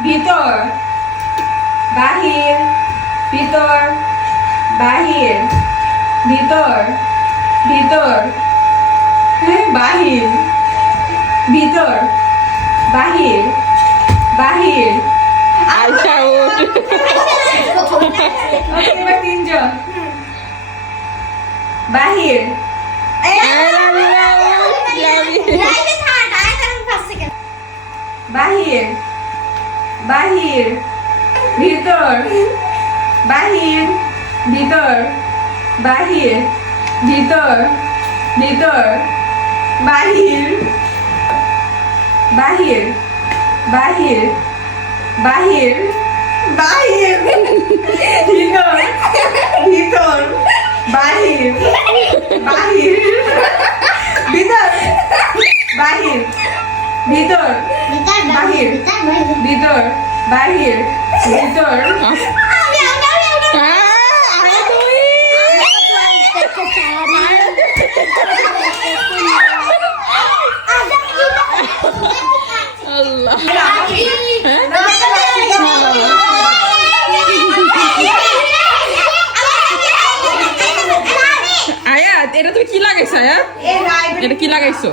ভিতর বাহির ভিতর বাহির ভিতর ভিতর বাহির ভিতর বাহির বাহির আচ্ছা উঠ ওকে এবার তিনজন বাহির বাহির বাহির ভিতর বাহির ভিতর বাহির ভিতর ভিতর বাহির বাহির বাহির বাহির বাহির ভিতর ভিতর বাহির বাহির ভিতর বাহির ভিতর বাহির ভিতর বাহির ভিতর আল্লাহ আয়াত এটা তুমি কি লাগাইছো আয়াত এটা কি লাগাইছো